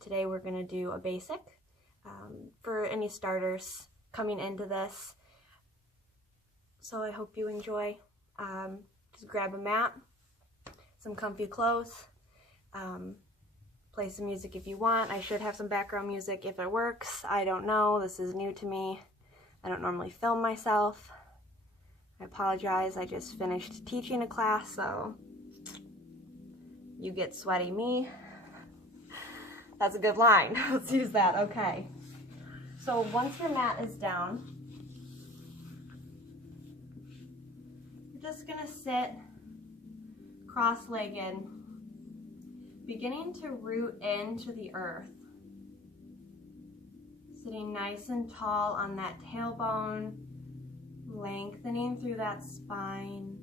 Today we're going to do a basic for any starters coming into this. So I hope you enjoy. Just grab a mat, some comfy clothes, play some music if you want. I should have some background music if it works. I don't know. This is new to me. I don't normally film myself. I apologize. I just finished teaching a class, so you get sweaty me. That's a good line. Let's use that. Okay. So once your mat is down, you're just going to sit cross-legged, beginning to root into the earth. Sitting nice and tall on that tailbone, lengthening through that spine.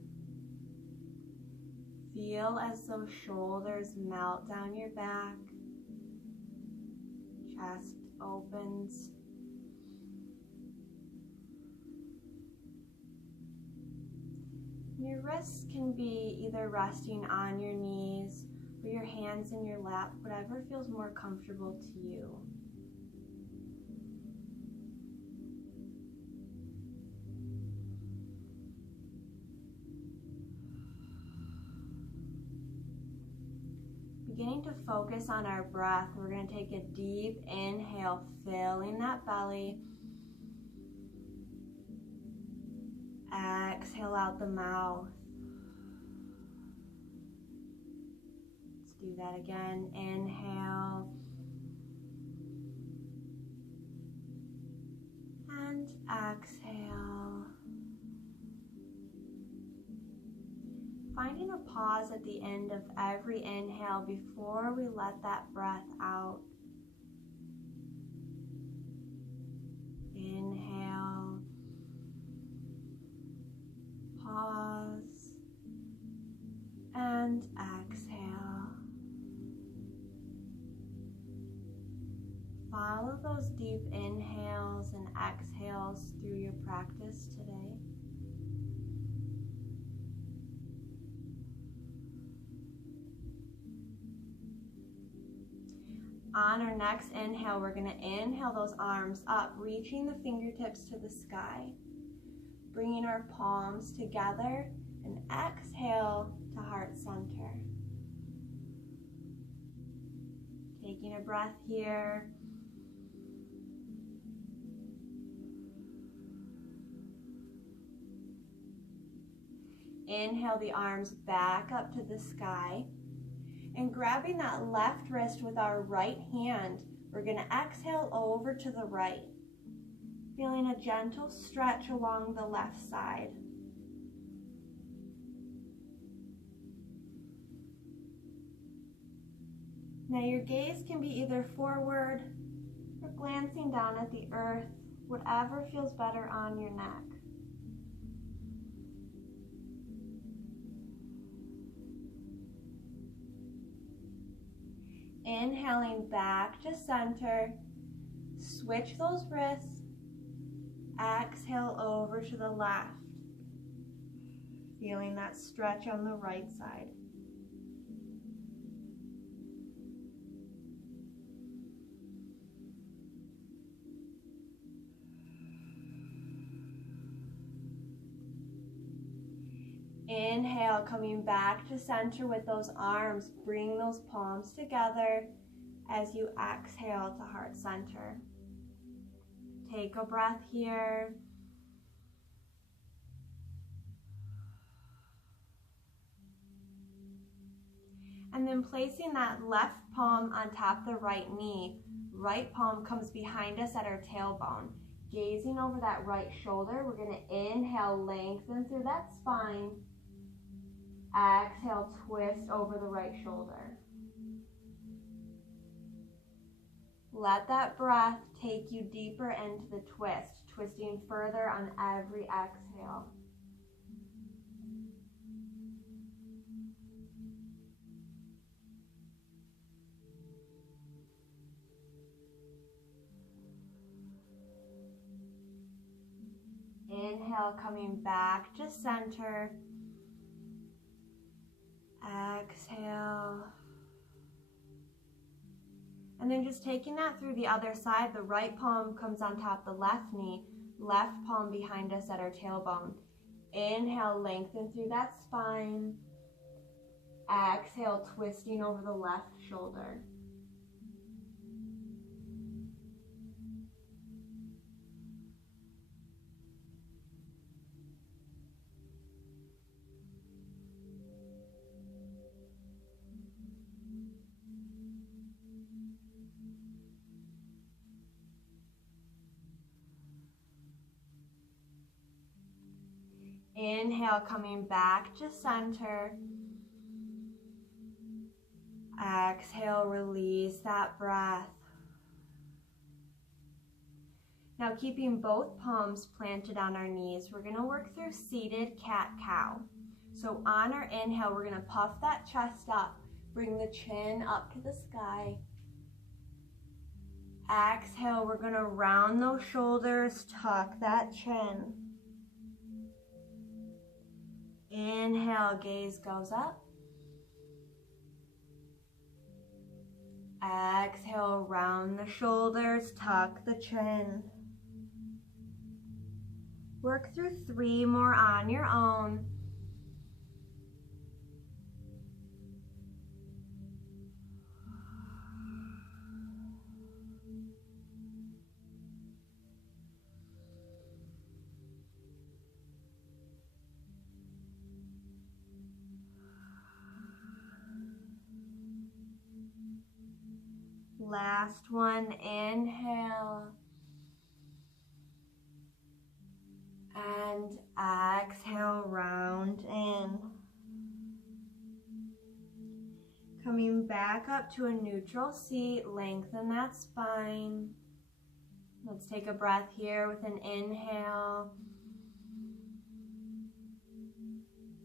Feel as those shoulders melt down your back. Chest opens. Your wrists can be either resting on your knees or your hands in your lap, whatever feels more comfortable to you. Beginning to focus on our breath, we're going to take a deep inhale, filling that belly. Exhale out the mouth. Let's do that again. Inhale. And exhale. Finding a pause at the end of every inhale before we let that breath out. Inhale. Pause. And exhale. Follow those deep inhales and exhales through your practice today. On our next inhale, we're going to inhale those arms up, reaching the fingertips to the sky. Bringing our palms together and exhale to heart center. Taking a breath here. Inhale the arms back up to the sky. And grabbing that left wrist with our right hand, we're going to exhale over to the right. Feeling a gentle stretch along the left side. Now your gaze can be either forward or glancing down at the earth, whatever feels better on your neck. Inhaling back to center, switch those wrists, exhale over to the left, feeling that stretch on the right side. Inhale, coming back to center with those arms. Bring those palms together as you exhale to heart center. Take a breath here. And then placing that left palm on top of the right knee. Right palm comes behind us at our tailbone. Gazing over that right shoulder, we're going to inhale, lengthen through that spine. Exhale, twist over the right shoulder. Let that breath take you deeper into the twist, twisting further on every exhale. Inhale, coming back to center. Exhale. And then just taking that through the other side, the right palm comes on top of the left knee, left palm behind us at our tailbone. Inhale, lengthen through that spine. Exhale, twisting over the left shoulder. Inhale, coming back to center. Exhale, release that breath. Now keeping both palms planted on our knees, we're gonna work through seated cat-cow. So on our inhale, we're gonna puff that chest up, bring the chin up to the sky. Exhale, we're gonna round those shoulders, tuck that chin. Inhale, gaze goes up. Exhale, round the shoulders, tuck the chin. Work through 3 more on your own. Last one, inhale. And exhale, round in. Coming back up to a neutral seat, lengthen that spine. Let's take a breath here with an inhale.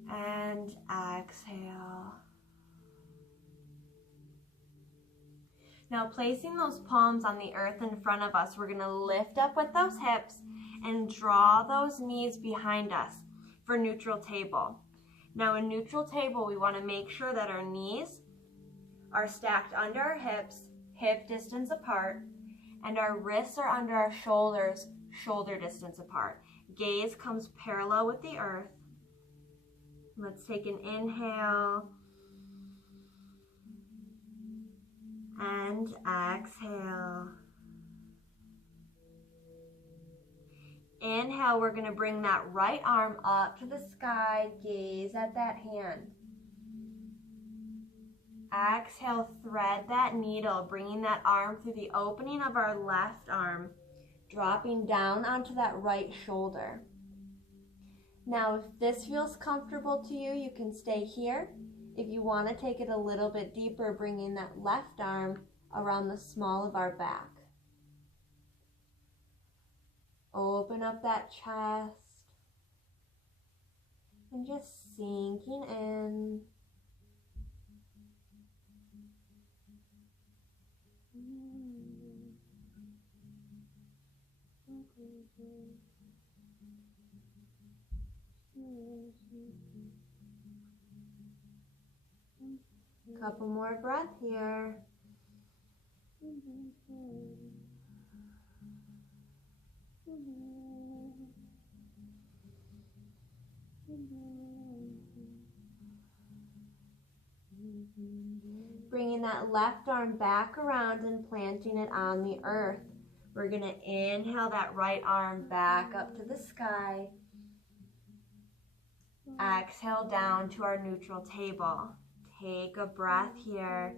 And exhale. Now placing those palms on the earth in front of us, we're gonna lift up with those hips and draw those knees behind us for neutral table. Now in neutral table, we wanna make sure that our knees are stacked under our hips, hip distance apart, and our wrists are under our shoulders, shoulder distance apart. Gaze comes parallel with the earth. Let's take an inhale. And exhale. Inhale, we're going to bring that right arm up to the sky, gaze at that hand. Exhale, thread that needle, bringing that arm through the opening of our left arm, dropping down onto that right shoulder. Now, if this feels comfortable to you, you can stay here. If you want to take it a little bit deeper, bringing that left arm around the small of our back. Open up that chest and just sinking in. Couple more breath here. Bringing that left arm back around and planting it on the earth. We're going to inhale that right arm back up to the sky. Exhale down to our neutral table. Take a breath here.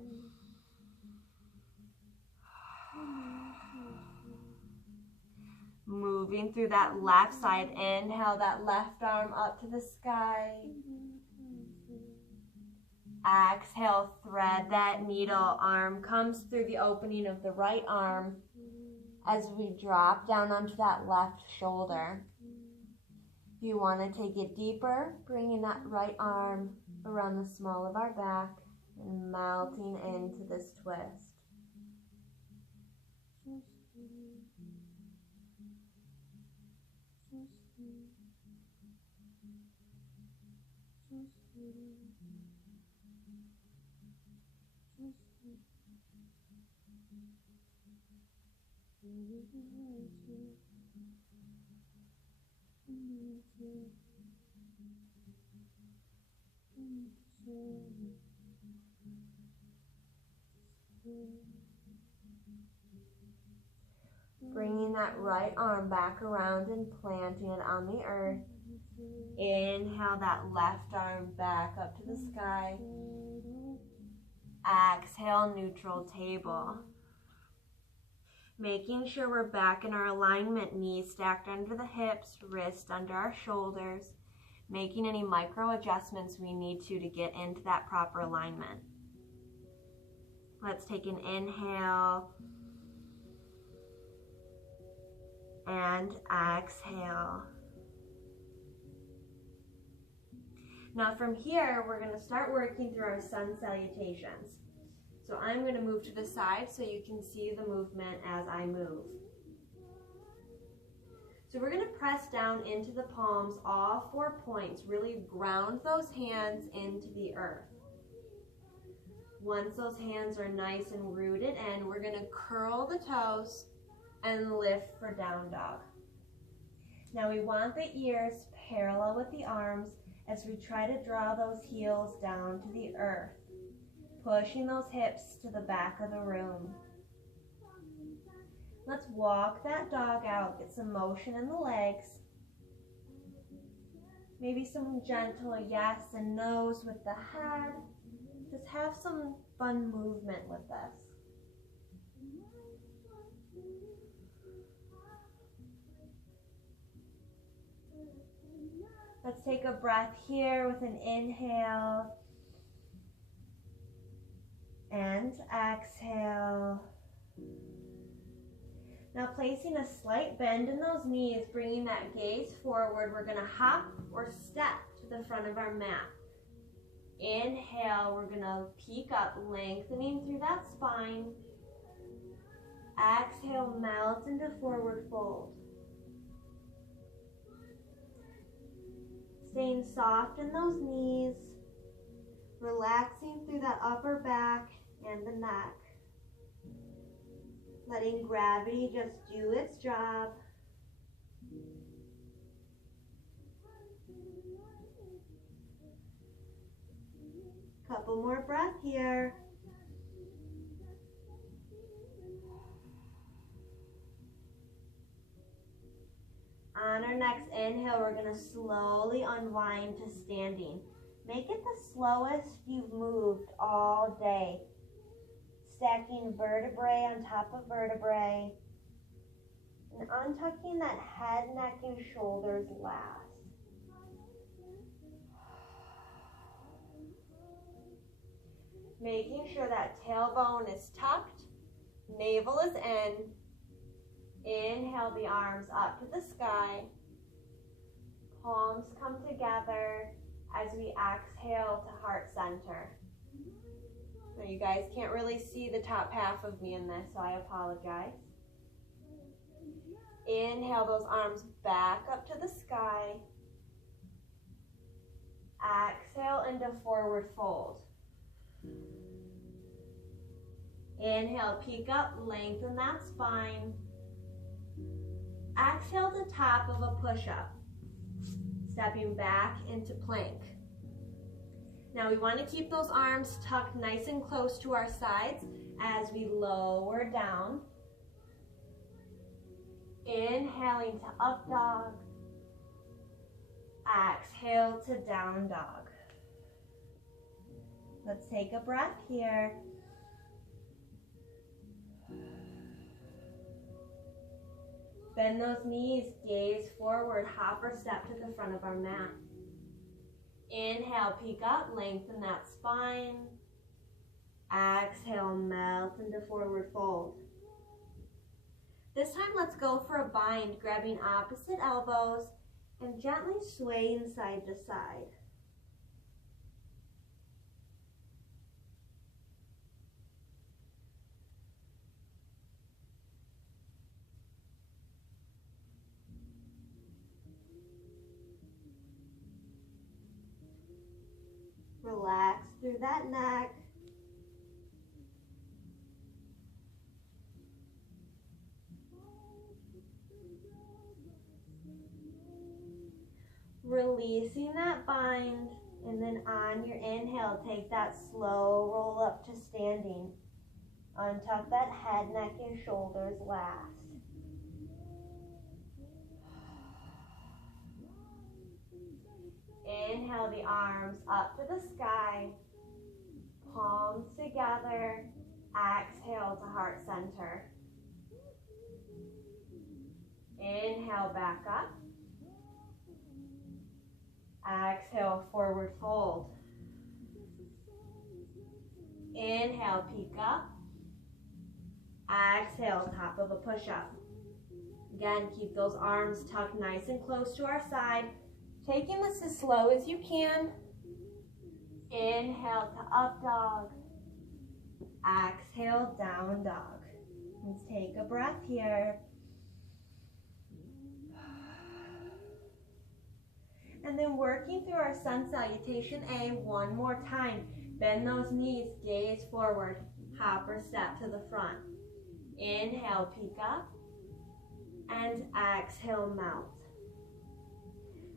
Moving through that left side, inhale that left arm up to the sky. Exhale, thread that needle. Arm comes through the opening of the right arm as we drop down onto that left shoulder. If you want to take it deeper, bringing that right arm around the small of our back and melting into this twist. Bringing that right arm back around and planting it on the earth. Inhale that left arm back up to the sky. Exhale, neutral table. Making sure we're back in our alignment, knees stacked under the hips, wrists under our shoulders. Making any micro adjustments we need to get into that proper alignment. Let's take an inhale and exhale. Now from here, we're going to start working through our sun salutations. So I'm going to move to the side so you can see the movement as I move. So we're going to press down into the palms, all 4 points, really ground those hands into the earth. Once those hands are nice and rooted in, we're going to curl the toes and lift for down dog. Now we want the ears parallel with the arms as we try to draw those heels down to the earth, pushing those hips to the back of the room. Let's walk that dog out, get some motion in the legs. Maybe some gentle yes and no's with the head. Just have some fun movement with this. Let's take a breath here with an inhale and exhale. Now placing a slight bend in those knees, bringing that gaze forward, we're going to hop or step to the front of our mat. Inhale, we're going to peek up, lengthening through that spine. Exhale, melt into forward fold. Staying soft in those knees, relaxing through that upper back and the neck. Letting gravity just do its job. Couple more breaths here. On our next inhale, we're going to slowly unwind to standing. Make it the slowest you've moved all day. Stacking vertebrae on top of vertebrae. And untucking that head, neck, and shoulders last. Making sure that tailbone is tucked, navel is in. Inhale the arms up to the sky. Palms come together as we exhale to heart center. Now you guys can't really see the top half of me in this, so I apologize. Inhale those arms back up to the sky. Exhale into forward fold. Inhale, peek up, lengthen that spine. Exhale the top of a push-up. Stepping back into plank. Now we want to keep those arms tucked nice and close to our sides as we lower down. Inhaling to up dog. Exhale to down dog. Let's take a breath here. Bend those knees, gaze forward, hop or step to the front of our mat. Inhale, peek up, lengthen that spine. Exhale, melt into forward fold. This time, let's go for a bind, grabbing opposite elbows and gently swaying side to side. Relax through that neck. Releasing that bind, and then on your inhale, take that slow roll up to standing. Untuck that head, neck, and shoulders last. Inhale the arms up to the sky, palms together. Exhale to heart center. Inhale back up. Exhale, forward fold. Inhale, peek up. Exhale, top of a push-up. Again, keep those arms tucked nice and close to our side. Taking this as slow as you can. Inhale to up dog. Exhale, down dog. Let's take a breath here. And then working through our sun salutation A one more time. Bend those knees, gaze forward, hop or step to the front. Inhale, peek up, and exhale, mount.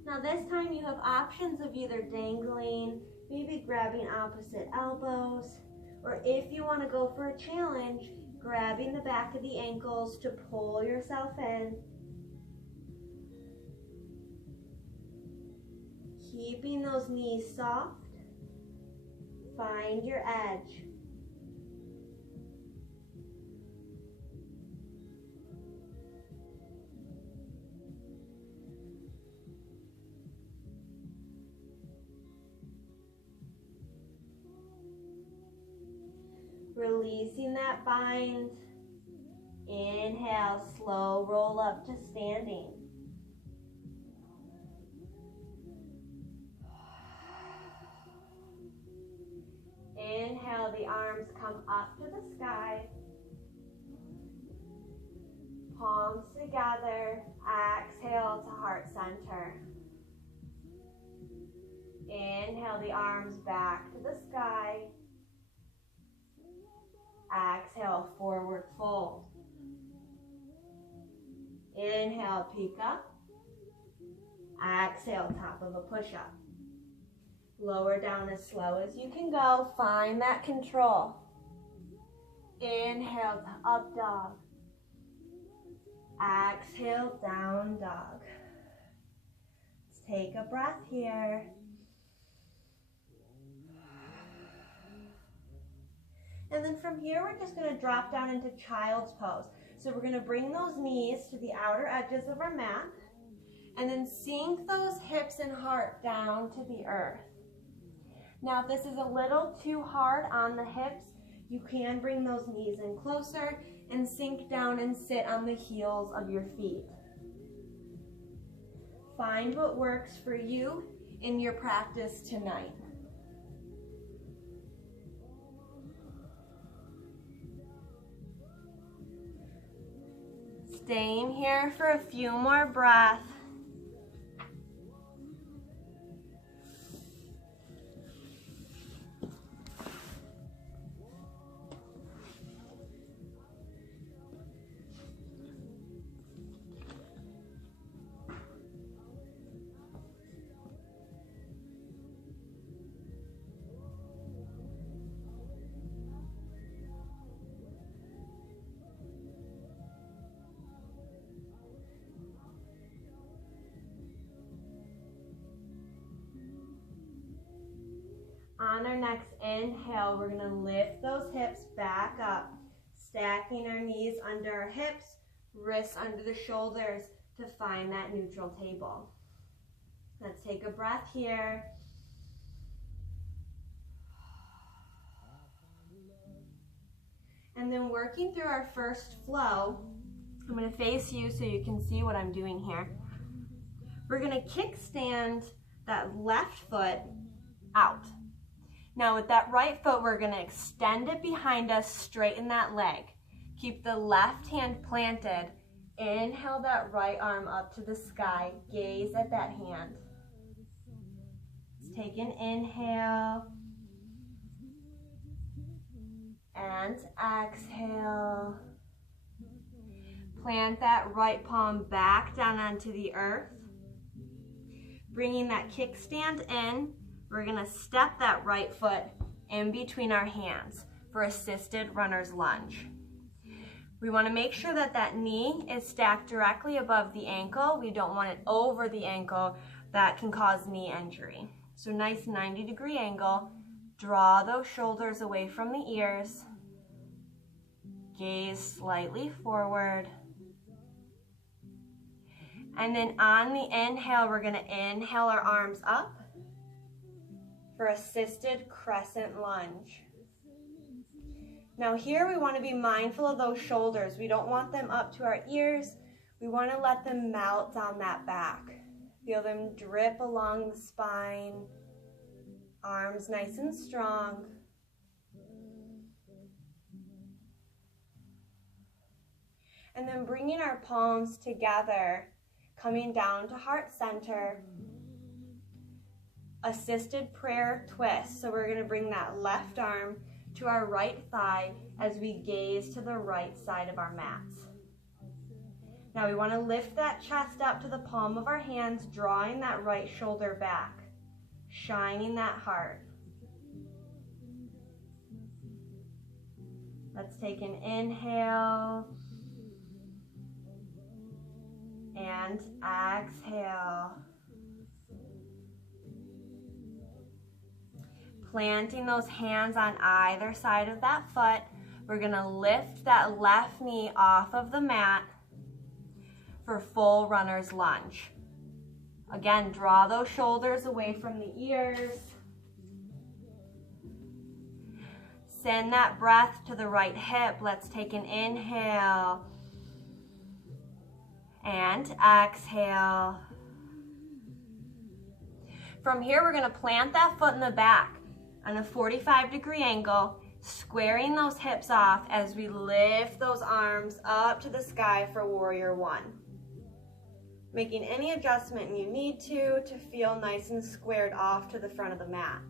Now this time you have options of either dangling, maybe grabbing opposite elbows, or if you want to go for a challenge, grabbing the back of the ankles to pull yourself in. Keeping those knees soft. Find your edge. Releasing that bind. Inhale, slow roll up to standing. Inhale, the arms come up to the sky. Palms together. Exhale to heart center. Inhale, the arms back to the sky. Exhale, forward fold. Inhale, peek up. Exhale, top of a push-up. Lower down as slow as you can go. Find that control. Inhale to up dog. Exhale, down dog. Let's take a breath here. And then from here, we're just going to drop down into child's pose. So we're going to bring those knees to the outer edges of our mat, and then sink those hips and heart down to the earth. Now, if this is a little too hard on the hips, you can bring those knees in closer and sink down and sit on the heels of your feet. Find what works for you in your practice tonight. Staying here for a few more breaths. On our next inhale, we're going to lift those hips back up, stacking our knees under our hips, wrists under the shoulders to find that neutral table. Let's take a breath here. And then working through our first flow, I'm going to face you so you can see what I'm doing here. We're going to kickstand that left foot out. Now with that right foot, we're going to extend it behind us, straighten that leg. Keep the left hand planted. Inhale that right arm up to the sky. Gaze at that hand. Let's take an inhale. And exhale. Plant that right palm back down onto the earth. Bringing that kickstand in, we're gonna step that right foot in between our hands for assisted runner's lunge. We wanna make sure that that knee is stacked directly above the ankle. We don't want it over the ankle. That can cause knee injury. So nice 90-degree angle. Draw those shoulders away from the ears. Gaze slightly forward. And then on the inhale, we're gonna inhale our arms up for assisted crescent lunge. Now here we wanna be mindful of those shoulders. We don't want them up to our ears. We wanna let them melt down that back. Feel them drip along the spine. Arms nice and strong. And then bringing our palms together, coming down to heart center. Assisted prayer twist. So we're going to bring that left arm to our right thigh as we gaze to the right side of our mats. Now we want to lift that chest up to the palm of our hands, drawing that right shoulder back, shining that heart. Let's take an inhale and exhale. Planting those hands on either side of that foot, we're gonna lift that left knee off of the mat for full runner's lunge. Again, draw those shoulders away from the ears. Send that breath to the right hip. Let's take an inhale and exhale. From here, we're gonna plant that foot in the back on a 45-degree angle, squaring those hips off as we lift those arms up to the sky for warrior one. Making any adjustment you need to feel nice and squared off to the front of the mat.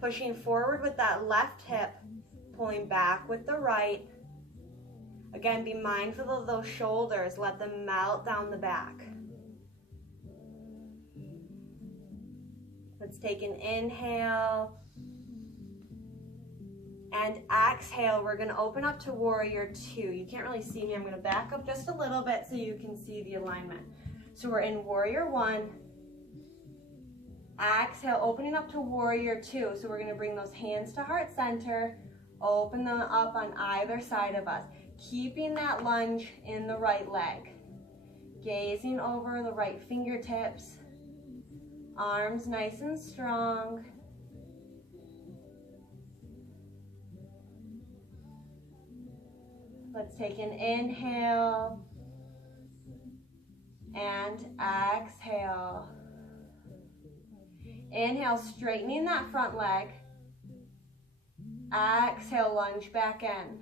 Pushing forward with that left hip, pulling back with the right. Again, be mindful of those shoulders. Let them melt down the back. Let's take an inhale and exhale. We're going to open up to warrior two. You can't really see me. I'm going to back up just a little bit so you can see the alignment. So we're in warrior one. Exhale, opening up to warrior two. So we're going to bring those hands to heart center. Open them up on either side of us. Keeping that lunge in the right leg. Gazing over the right fingertips. Arms nice and strong. Let's take an inhale and exhale. Inhale, straightening that front leg. Exhale, lunge back in.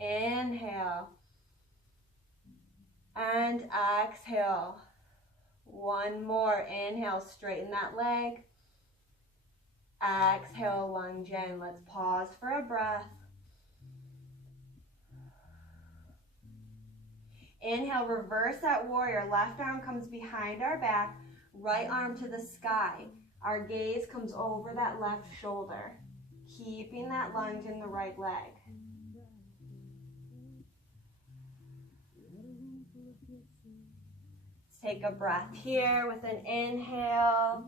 Inhale and exhale. One more. Inhale, straighten that leg. Exhale, lunge in. Let's pause for a breath. Inhale, reverse that warrior. Left arm comes behind our back. Right arm to the sky. Our gaze comes over that left shoulder. Keeping that lunge in the right leg. Take a breath here with an inhale.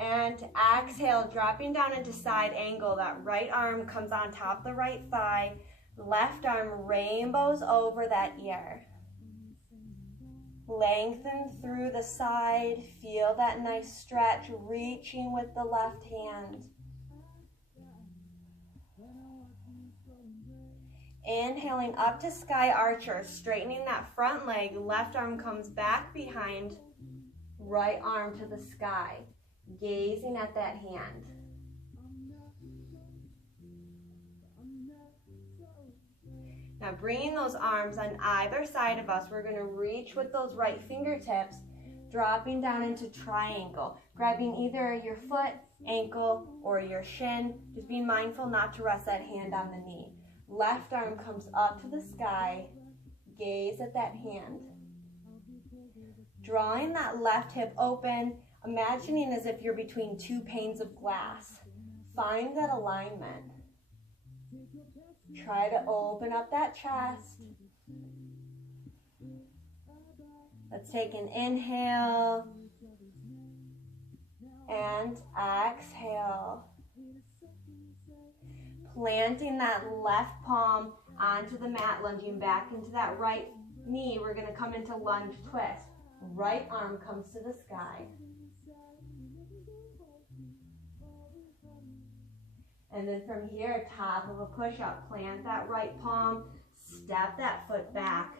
And exhale, dropping down into side angle. That right arm comes on top of the right thigh. Left arm rainbows over that ear. Lengthen through the side. Feel that nice stretch, reaching with the left hand. Inhaling up to sky archer, straightening that front leg. Left arm comes back behind, right arm to the sky, gazing at that hand. Now bringing those arms on either side of us, we're going to reach with those right fingertips, dropping down into triangle, grabbing either your foot, ankle, or your shin. Just being mindful not to rest that hand on the knee. Left arm comes up to the sky, gaze at that hand. Drawing that left hip open, imagining as if you're between two panes of glass. Find that alignment. Try to open up that chest. Let's take an inhale and exhale. Planting that left palm onto the mat, lunging back into that right knee. We're going to come into lunge twist. Right arm comes to the sky. And then from here, top of a push-up, plant that right palm, step that foot back,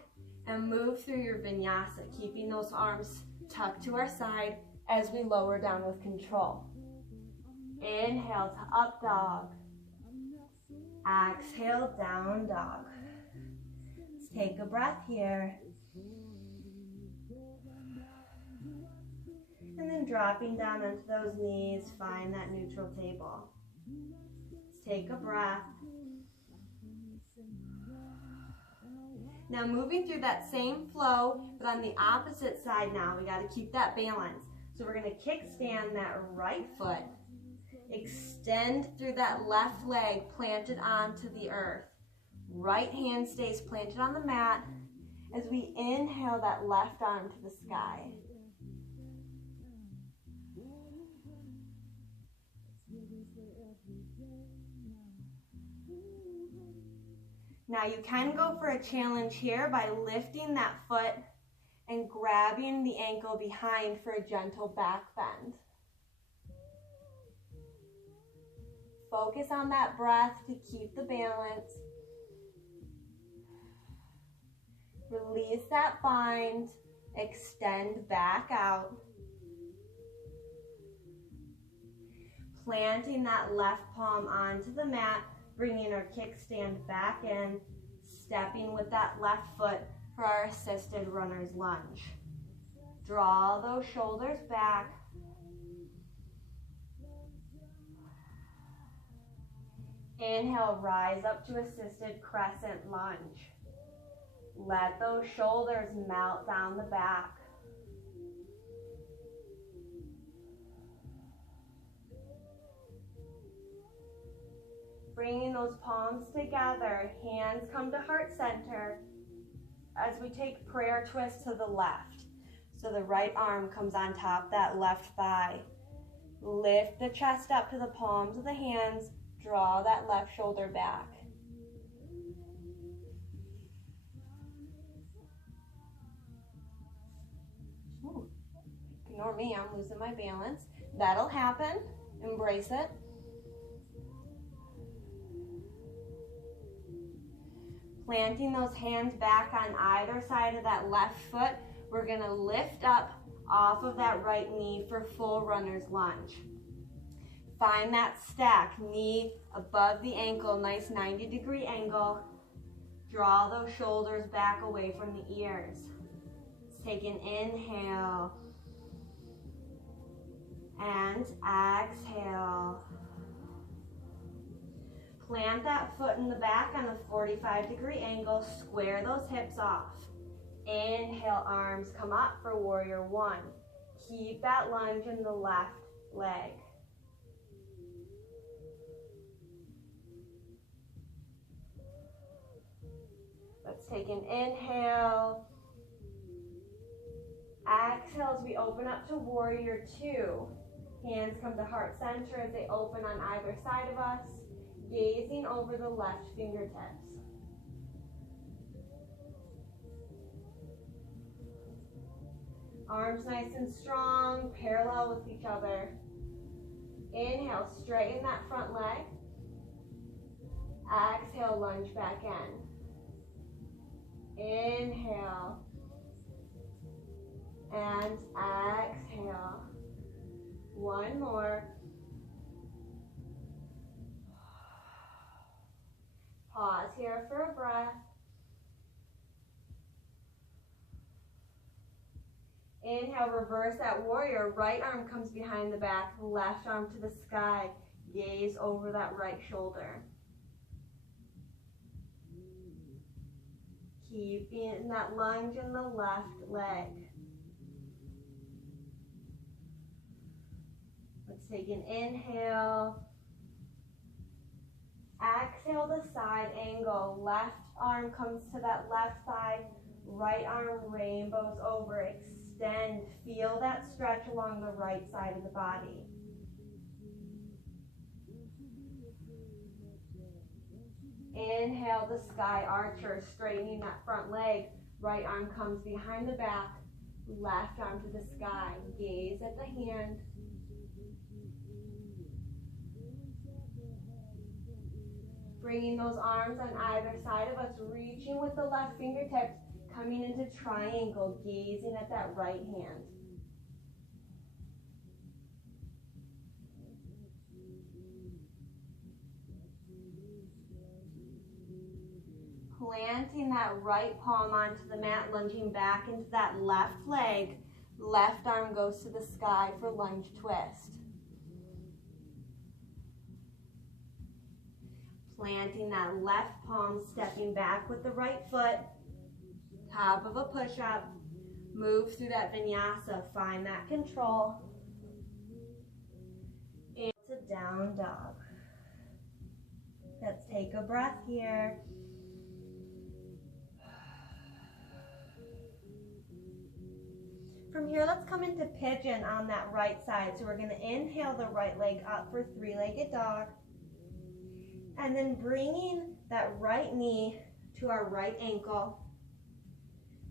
and move through your vinyasa, keeping those arms tucked to our side as we lower down with control. Inhale to up dog. Exhale, down dog. Let's take a breath here. And then dropping down onto those knees, find that neutral table. Let's take a breath. Now moving through that same flow, but on the opposite side now, we got to keep that balance. So we're going to kickstand that right foot. Extend through that left leg, planted onto the earth. Right hand stays planted on the mat as we inhale that left arm to the sky. Now you can go for a challenge here by lifting that foot and grabbing the ankle behind for a gentle back bend. Focus on that breath to keep the balance. Release that bind, extend back out. Planting that left palm onto the mat, bringing our kickstand back in, stepping with that left foot for our assisted runner's lunge. Draw those shoulders back. Inhale, rise up to assisted crescent lunge. Let those shoulders melt down the back. Bringing those palms together, hands come to heart center as we take prayer twist to the left. So the right arm comes on top that left thigh. Lift the chest up to the palms of the hands, draw that left shoulder back. Ooh, ignore me, I'm losing my balance. That'll happen, embrace it. Planting those hands back on either side of that left foot, we're gonna lift up off of that right knee for full runner's lunge. Find that stack, knee above the ankle, nice 90-degree angle. Draw those shoulders back away from the ears. Let's take an inhale and exhale. Plant that foot in the back on a 45-degree angle, square those hips off. Inhale, arms come up for warrior one. Keep that lunge in the left leg. Let's take an inhale. Exhale as we open up to warrior two. Hands come to heart center as they open on either side of us, gazing over the left fingertips. Arms nice and strong, parallel with each other. Inhale, straighten that front leg. Exhale, lunge back in. Inhale. And exhale. One more. Pause here for a breath. Inhale, reverse that warrior. Right arm comes behind the back, left arm to the sky. Gaze over that right shoulder. Keeping that lunge in the left leg. Let's take an inhale. Exhale the side angle. Left arm comes to that left side. Right arm rainbows over. Extend. Feel that stretch along the right side of the body. Inhale the sky archer, straightening that front leg. Right arm comes behind the back. Left arm to the sky. Gaze at the hand. Bringing those arms on either side of us, reaching with the left fingertips, coming into triangle, gazing at that right hand. Planting that right palm onto the mat, lunging back into that left leg. Left arm goes to the sky for lunge twist. Planting that left palm, stepping back with the right foot. Top of a push-up. Move through that vinyasa. Find that control. Into down dog. Let's take a breath here. From here, let's come into pigeon on that right side. So we're going to inhale the right leg up for three-legged dog. And then bringing that right knee to our right ankle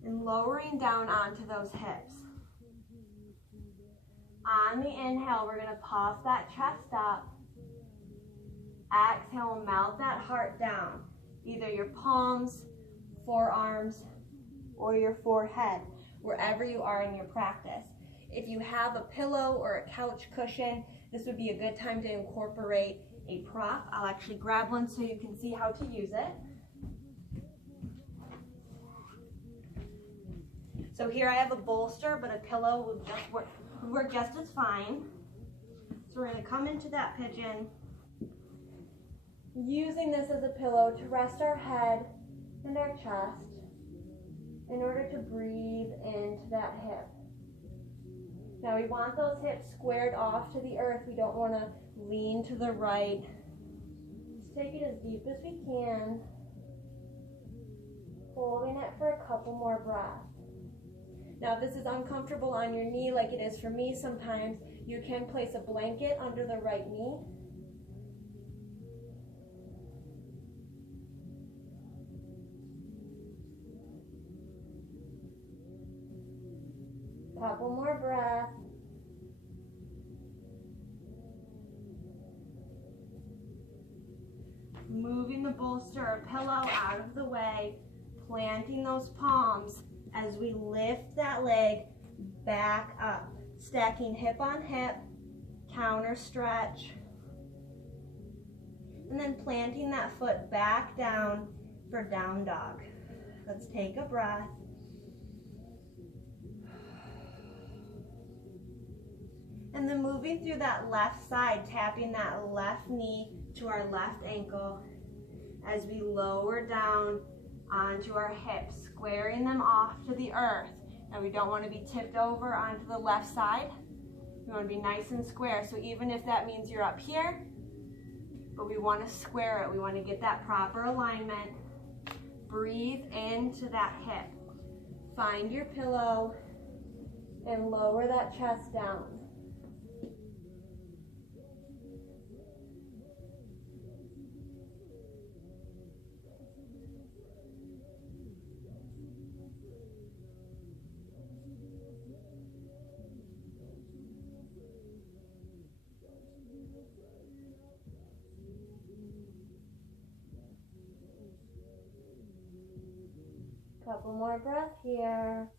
and lowering down onto those hips. On the inhale, we're going to puff that chest up. Exhale, melt that heart down. Either your palms, forearms, or your forehead, wherever you are in your practice. If you have a pillow or a couch cushion, this would be a good time to incorporate a prop. I'll actually grab one so you can see how to use it. So here I have a bolster, but a pillow would work just as fine. So we're going to come into that pigeon, using this as a pillow to rest our head and our chest in order to breathe into that hip. Now we want those hips squared off to the earth. We don't want to lean to the right. Just take it as deep as we can. Holding it for a couple more breaths. Now if this is uncomfortable on your knee like it is for me sometimes, you can place a blanket under the right knee. Couple more breaths. Moving the bolster or pillow out of the way, planting those palms as we lift that leg back up, stacking hip on hip, counter stretch, and then planting that foot back down for down dog. Let's take a breath. And then moving through that left side, tapping that left knee to our left ankle as we lower down onto our hips, squaring them off to the earth. Now we don't want to be tipped over onto the left side. We want to be nice and square. So even if that means you're up here, but we want to square it. We want to get that proper alignment. Breathe into that hip. Find your pillow and lower that chest down. Couple more breaths here.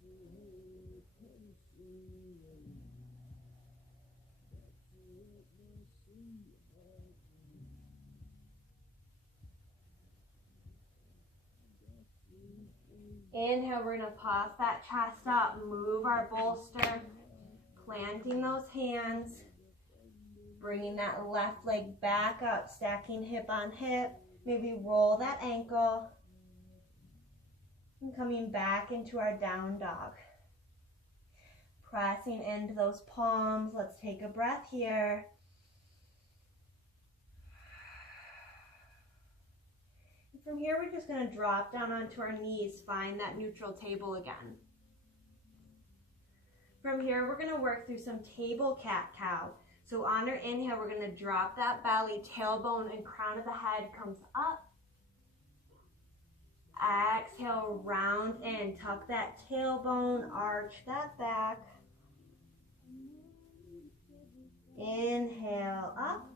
Inhale, we're going to puff that chest up, move our bolster, planting those hands, bringing that left leg back up, stacking hip on hip, maybe roll that ankle, and coming back into our down dog. Pressing into those palms. Let's take a breath here. From here, we're just going to drop down onto our knees, find that neutral table again. From here, we're going to work through some table cat-cow. So on our inhale, we're going to drop that belly, tailbone and crown of the head comes up. Exhale, round in, tuck that tailbone, arch that back. Inhale, up.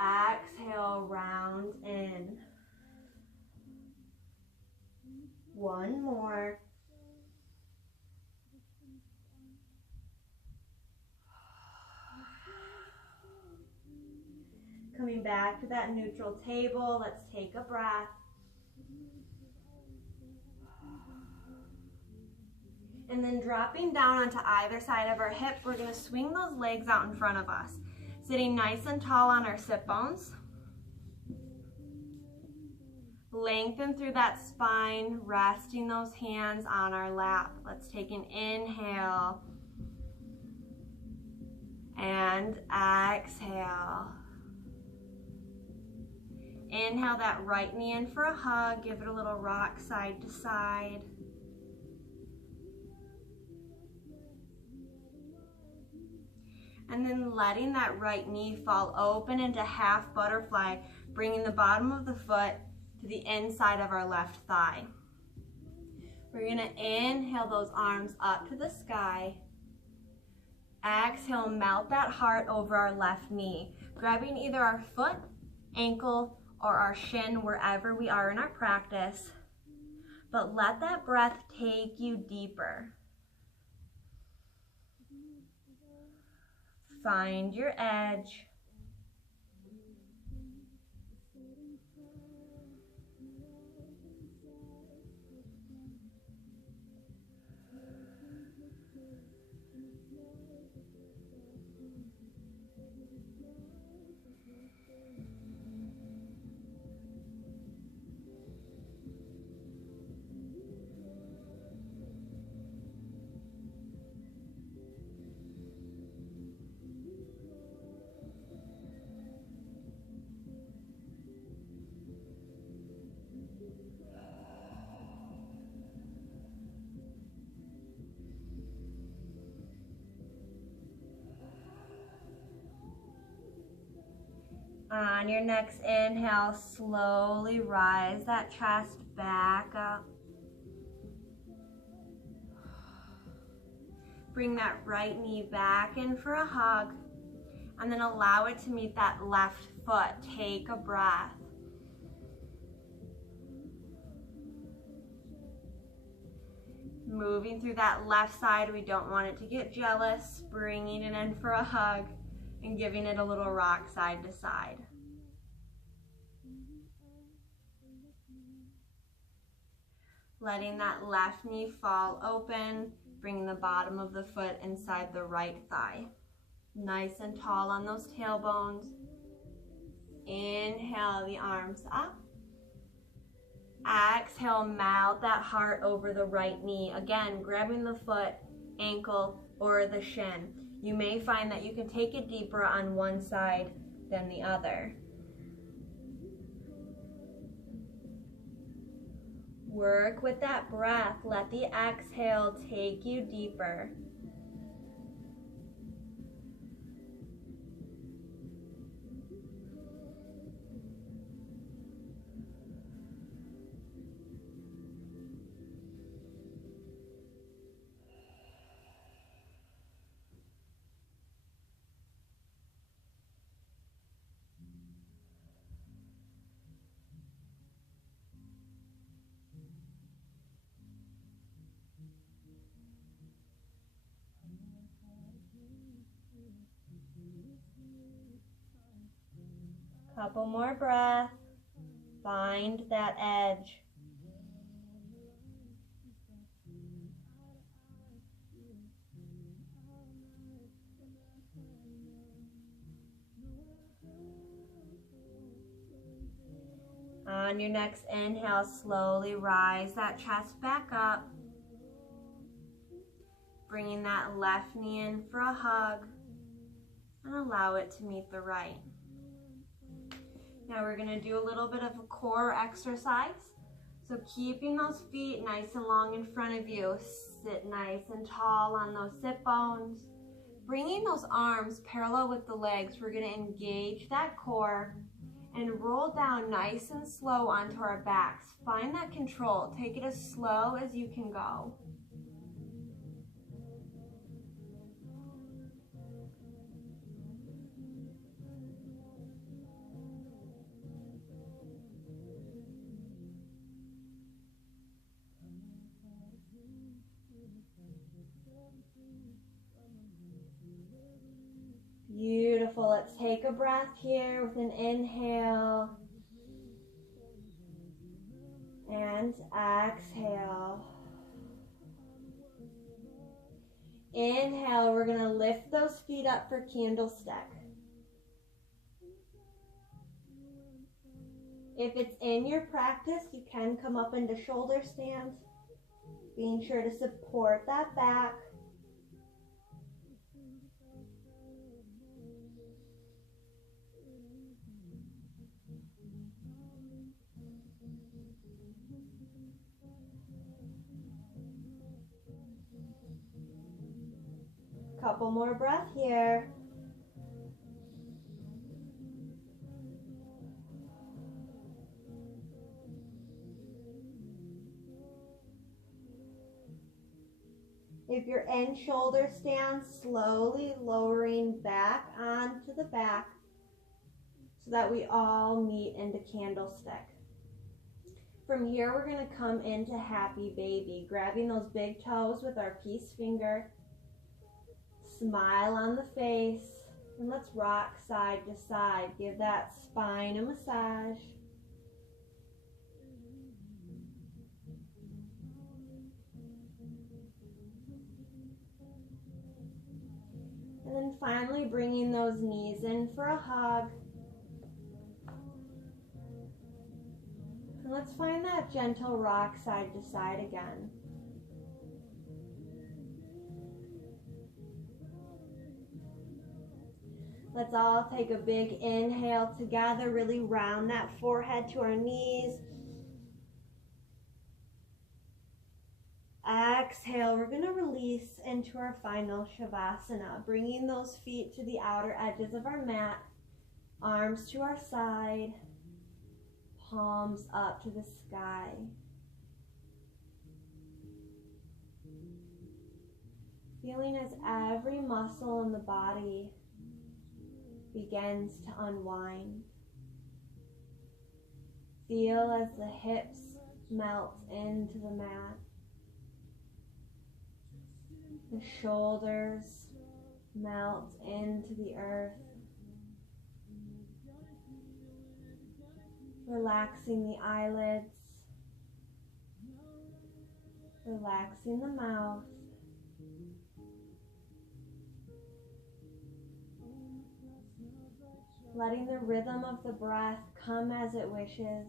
Exhale, round in. One more. Coming back to that neutral table, let's take a breath. And then dropping down onto either side of our hip, we're going to swing those legs out in front of us. Sitting nice and tall on our sit bones. Lengthen through that spine, resting those hands on our lap. Let's take an inhale. And exhale. Inhale that right knee in for a hug. Give it a little rock side to side. And then letting that right knee fall open into half butterfly, bringing the bottom of the foot to the inside of our left thigh. We're going to inhale those arms up to the sky. Exhale, melt that heart over our left knee, grabbing either our foot, ankle, or our shin, wherever we are in our practice. But let that breath take you deeper. Find your edge. On your next inhale, slowly rise that chest back up. Bring that right knee back in for a hug, and then allow it to meet that left foot. Take a breath. Moving through that left side, we don't want it to get jealous. Bringing it in for a hug and giving it a little rock side to side. Letting that left knee fall open, bringing the bottom of the foot inside the right thigh. Nice and tall on those tailbones. Inhale the arms up. Exhale, melt that heart over the right knee. Again, grabbing the foot, ankle, or the shin. You may find that you can take it deeper on one side than the other. Work with that breath. Let the exhale take you deeper. Couple more breaths. Find that edge. On your next inhale, slowly rise that chest back up. Bringing that left knee in for a hug and allow it to meet the right. Now we're gonna do a little bit of a core exercise. So keeping those feet nice and long in front of you. Sit nice and tall on those sit bones. Bringing those arms parallel with the legs, we're gonna engage that core and roll down nice and slow onto our backs. Find that control. Take it as slow as you can go. Beautiful. Let's take a breath here with an inhale and exhale. Inhale, we're going to lift those feet up for candlestick. If it's in your practice, you can come up into shoulder stand, being sure to support that back. Couple more breath here. If you're in shoulder stand, slowly lowering back onto the back so that we all meet into candlestick. From here, we're going to come into happy baby, grabbing those big toes with our peace finger. Smile on the face, and let's rock side to side. Give that spine a massage. And then finally bringing those knees in for a hug. And let's find that gentle rock side to side again. Let's all take a big inhale together, really round that forehead to our knees. Exhale, we're going to release into our final Shavasana, bringing those feet to the outer edges of our mat, arms to our side, palms up to the sky. Feeling as every muscle in the body begins to unwind. Feel as the hips melt into the mat. The shoulders melt into the earth. Relaxing the eyelids. Relaxing the mouth. Letting the rhythm of the breath come as it wishes.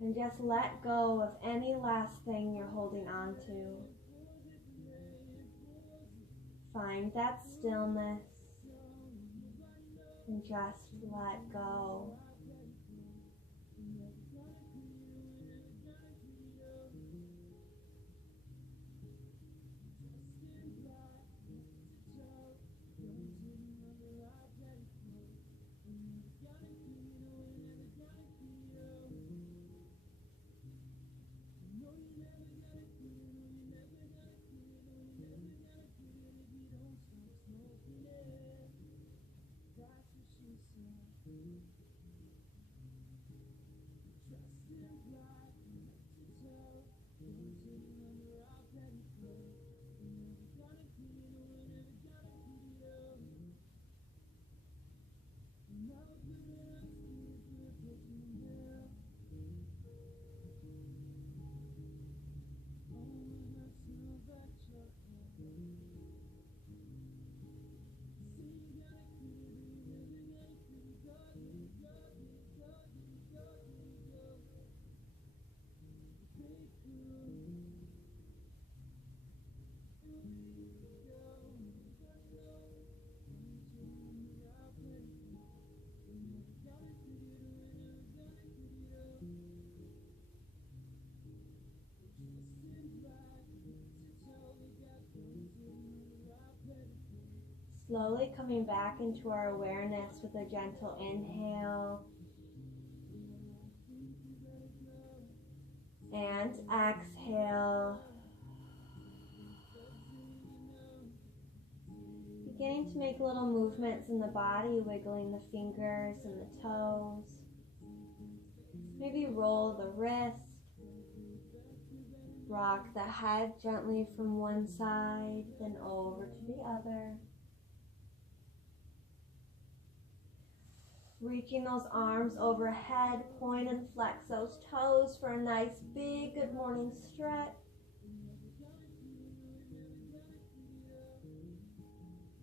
And just let go of any last thing you're holding on to. Find that stillness and just let go. Slowly coming back into our awareness with a gentle inhale and exhale. Beginning to make little movements in the body, wiggling the fingers and the toes. Maybe roll the wrist. Rock the head gently from one side, then over to the other. Reaching those arms overhead, point and flex those toes for a nice big good morning stretch.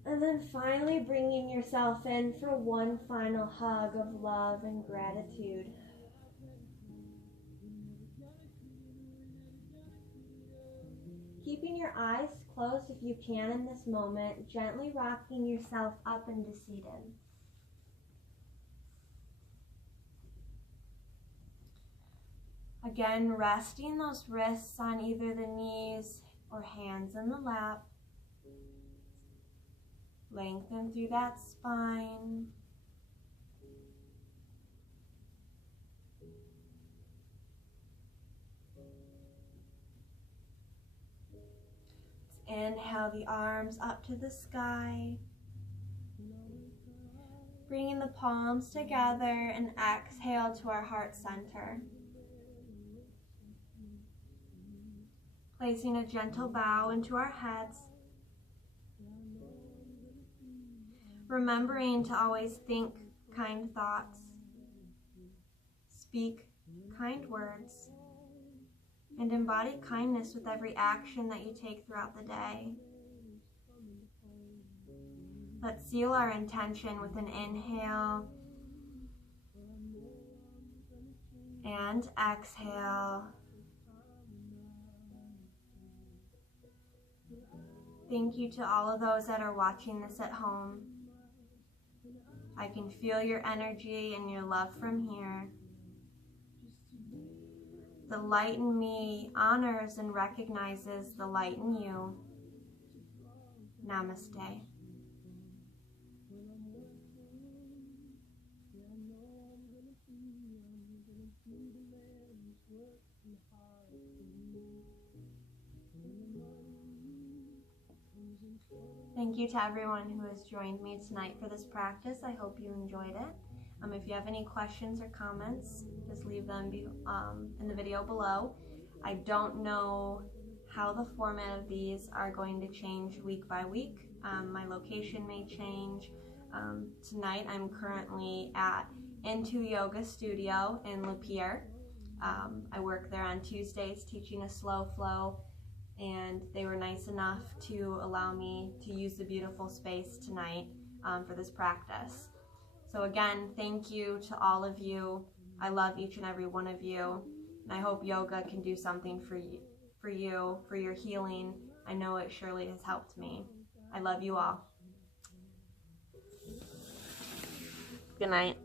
And then finally bringing yourself in for one final hug of love and gratitude. Keeping your eyes closed if you can in this moment, gently rocking yourself up into seated. Again, resting those wrists on either the knees or hands in the lap. Lengthen through that spine. Inhale the arms up to the sky. Bringing the palms together and exhale to our heart center. Placing a gentle bow into our heads. Remembering to always think kind thoughts, speak kind words, and embody kindness with every action that you take throughout the day. Let's seal our intention with an inhale and exhale. Thank you to all of those that are watching this at home. I can feel your energy and your love from here. The light in me honors and recognizes the light in you. Namaste. Thank you to everyone who has joined me tonight for this practice. I hope you enjoyed it. If you have any questions or comments, just leave them in the video below. I don't know how the format of these are going to change week by week. My location may change. Tonight I'm currently at Into Yoga Studio in Lapeer. I work there on Tuesdays teaching a slow flow, and they were nice enough to allow me to use the beautiful space tonight for this practice. So again, thank you to all of you. I love each and every one of you, and I hope yoga can do something for you, for your healing. I know it surely has helped me. I love you all. Good night.